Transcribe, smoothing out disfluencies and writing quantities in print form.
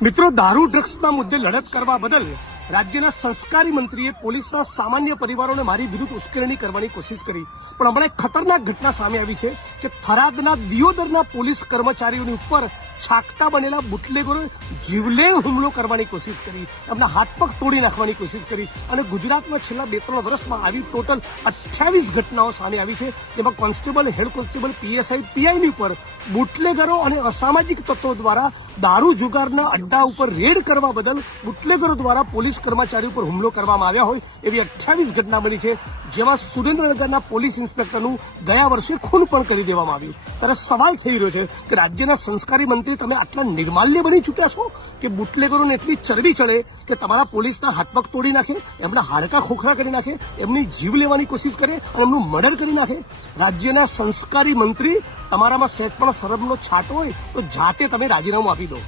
મિત્રો, દારૂ ડ્રગ્સના મુદ્દે લડત કરવા બદલ રાજ્યના સંસ્કારી મંત્રીએ પોલીસના સામાન્ય પરિવારોને મારી વિરુદ્ધ ઉશ્કેરણી કરવાની કોશિશ કરી, પણ હમણાં એક ખતરનાક ઘટના સામે આવી છે કે થરાદના દિયોદરના પોલીસ કર્મચારીઓની ઉપર છાકટા બનેલા બુટલેગરોએ જીવલેણ હુમલો કરવાની કોશિશ કરી, એમના હાથ પગ તોડી નાખવાની કોશિશ કરી અને ગુજરાતમાં છેલ્લા 2-3 વર્ષમાં આવી ટોટલ 28 ઘટનાઓ સામે આવી છે. જેમાં કોન્સ્ટેબલ, હેડ કોન્સ્ટેબલ, પીએસઆઈ, પીઆઈની ઉપર બુટલેગરો અને અસામાજિક તત્વો દ્વારા દારૂ જુગારના અડ્ડા ઉપર રેડ કરવા બદલ બુટલેગરો દ્વારા પોલીસ કર્મચારી ઉપર હુમલો કરવામાં આવ્યા હોય એવી 28 ઘટના બની છે, જેમાં સુરેન્દ્રનગરના પોલીસ ઇન્સ્પેક્ટરનું ગયા વર્ષે ખૂન પણ કરી દેવામાં આવ્યું. ત્યારે સવાલ થઈ રહ્યો છે કે રાજ્યના સંસ્કારી મંત્રી, તમે આટલા નિર્માલ્ય બની ચૂક્યા છો કે બુટલેગરોને એટલી ચરબી ચડે કે તમારા પોલીસના હાથ પગ તોડી નાખે, એમના હાડકા ખોખરા કરી નાખે, એમની જીવ લેવાની કોશિશ કરે અને એમનું મર્ડર કરી નાખે. રાજ્યના સંસ્કારી મંત્રી, તમારામાં સહેજ પણ શરમનો છાંટ હોય તો જાતે તમે રાજીનામું આપી દો.